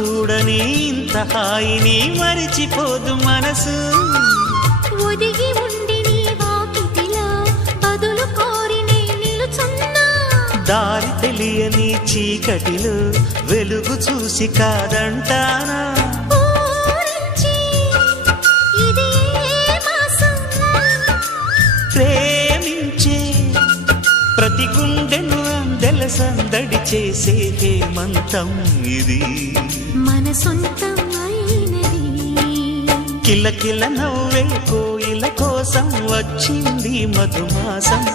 చూడని ఇంత హాయిని మరిచిపోదు మనసు. ఒదిగి ఉండి నీ వాకిటిలో బదులు కోరి నే నిలుచున్నా. దారి తెలియని చీకటిలో వెలుగు చూసి కాదంటానా. ప్రేమించే ప్రతి గుండెను అందెల సందడి చేసే హేమంతం ఇది. మన సొంతం అయినది. కిలకిల నవ్వే కోయిల కోసం వచ్చింది మధుమాసం.